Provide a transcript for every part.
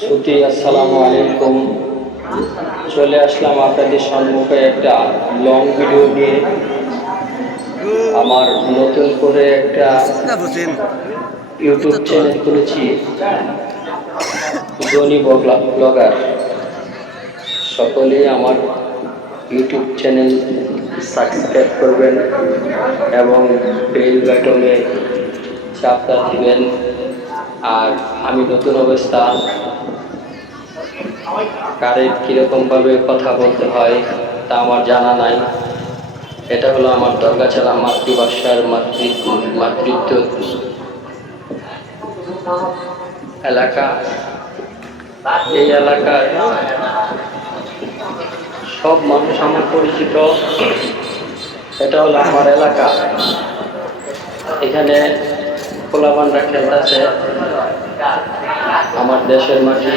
শ্রুতি আসসালামু আলাইকুম। চলে আসলাম আপনাদের সম্মুখে একটা লং ভিডিও নিয়ে। আমার নতুন করে একটা ইউটিউব চ্যানেল খুলেছি, জনি ব্লগার। সকলেই আমার ইউটিউব চ্যানেল সাবস্ক্রাইব করবেন এবং বেল বাটনে চাপটা দিবেন। আর আমি নতুন অবস্থা, কারে কীরকমভাবে কথা বলতে হয় তা আমার জানা নাই। এটা হলো আমার দরগাছাড়া মাতৃভাষার মাতৃত্ব এলাকা। এই এলাকার সব মানুষ আমার পরিচিত। এটা হলো আমার এলাকা। এখানে পোলাপানরা খেলতেছে, আমার দেশের মাটি।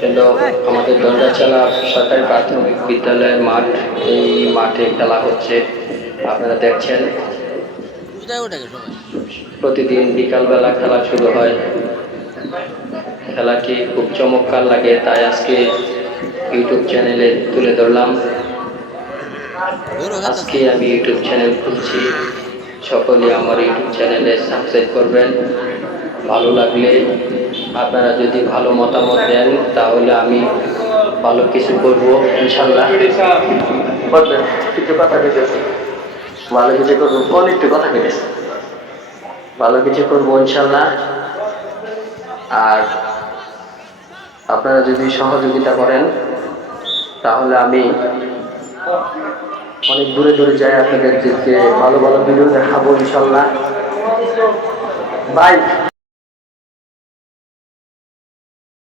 হলো আমাদের দরগাছাড়া সরকারি প্রাথমিক বিদ্যালয়ের মাঠ। এই মাঠে খেলা হচ্ছে, আপনারা দেখছেন। প্রতিদিন বিকালবেলা খেলা শুরু হয়। খেলাটি খুব চমৎকার লাগে, তাই আজকে ইউটিউব চ্যানেলে তুলে ধরলাম। আজকে আমি ইউটিউব চ্যানেল খুলছি, সকলে আমার ইউটিউব চ্যানেলে সাবস্ক্রাইব করবেন। ভালো লাগলে আপনারা যদি ভালো মতামত দেন তাহলে আমি ভালো কিছু করবো ইনশাল্লাহ। ভালো কিছু করবো, একটু কথা কেটেছে, ভালো কিছু করবো ইনশাল্লাহ। আর আপনারা যদি সহযোগিতা করেন তাহলে আমি অনেক দূরে দূরে যাই, আপনাদেরকে ভালো ভালো ভিডিও দেখাবো ইনশাল্লাহ। বাই।